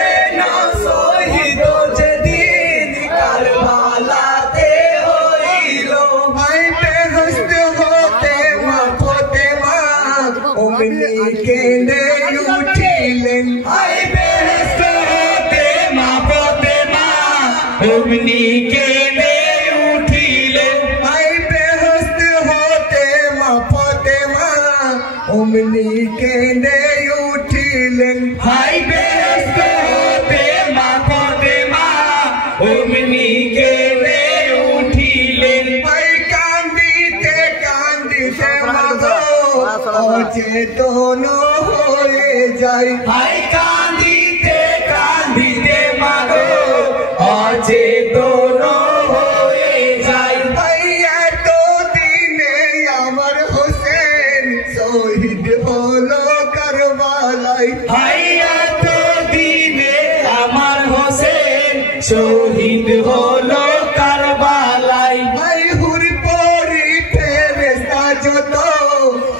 হোসেন শহীদ যেদিন কারবালাতে হইল ভাই বেহেশত হতে মা ফাতেমা অমনি কেঁদে উঠিলেন ভাই বেহেশত হতে মা ফাতেমা অমনি কেঁদে উঠিলেন ভাই বেহেশত হতে মা ফাতেমা অমনি কেঁদে উঠিলেন ভাই বেহেশত হতে মা ফাতেমা অমনি কেঁদে উঠিলেন ভাই কান্দিতে কান্দিতে মাগো অচেতন হয়ে যায় ভাই কান্দিতে কান্দিতে মাগো অচেতন হয়ে যায় ভাই এত দিনে আমার হোসেন শহীদ হলো কারবালায় ভাই এত দিনে আমার হোসেন শহীদ হলো কারবালায় ভাই হুর পরি ফেরেশতা যত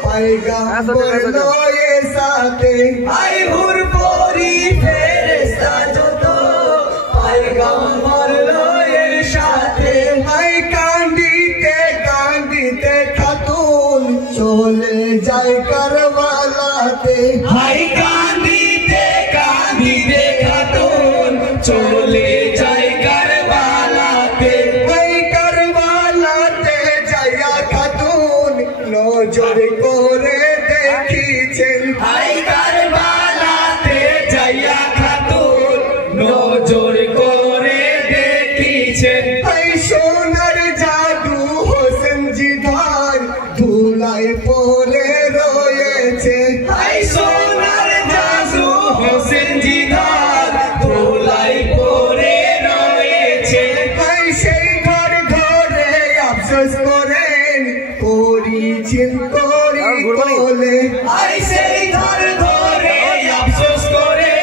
পয়গম্বর লয়ে সাথে ভাই হুর পরি ফেরেশতা যত পয়গম্বর লয়ে সাথে ভাই কান্দিতে কান্দিতে খাতুন চলে যায় কারবালাতে ভাই কান্দিতে কান্দিতে খাতুন চলে যায় কারবালাতে ভাই কারবালাতে যাইয়া খাতুন নজর করে দেখিছেন ভাই কারবালাতে যাইয়া খাতুন নজর করে দেখিছেন ভাই সোনার জাদু হোসেন জিধার ধুলাই পরে রয়েছে ভাই সোনার জাদু হোসেন জিদার ধুলাই পরে রয়েছে ভাই সেই ঘর ঘরে আফসোস করেন করিছেন করি বলে ভাই সেই ধর ধরে আফসোস করে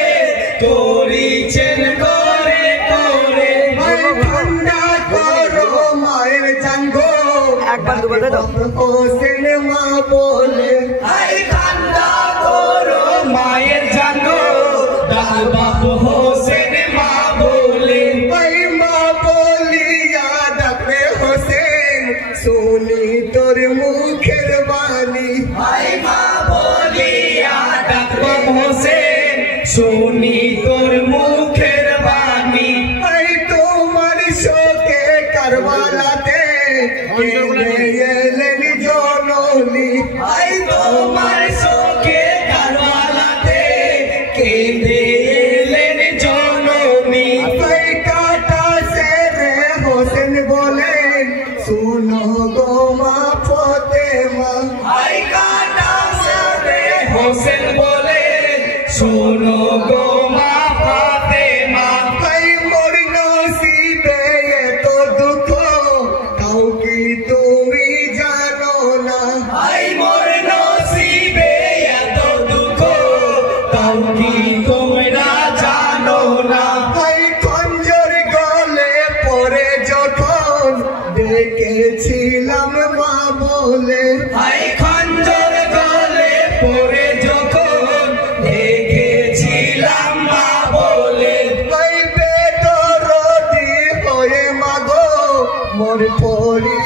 করিছেন করে করে ভাই ঠান্ডা করো মায়ের জাঙ্গো হোসেন মা বলে ভাই ঠান্ডা করো মায়ের জানো বাবু হোসেন মা বলে ভাই মা বলিয়া ডাকলে হোসেন শুনি তোর মুখের বাণী ভাই মা বলিয়া ডাকবো হোসেন শুনি তোর মুখের বাণী ভাই তোমার শোকে কারবালাতে কেঁদে এলেন জননী ভাই তোমার শোকে কারবালাতে কেঁদে এলেন জননী ভাই কাটা সেরে হোসেন বলেন শুনো গো মা ফাতেমা ভাই কাটা সাথে হোসেন বলে শোনো গো মা ফাতেমা ভাই মোর নসিবে এত দুঃখ কাউকে তুমি জানো না ভাই মোর নসিবে এত দুঃখ তাও কি তোমরা জানো না ভাই খঞ্জর গলে পরে যখন দেখেছিলাম মা বলে ভাই খঞ্জর গলে পড়ে যখন দেখেছিলাম মা বলে ভাই বেদরদি হয়ে মাগো মোর পরি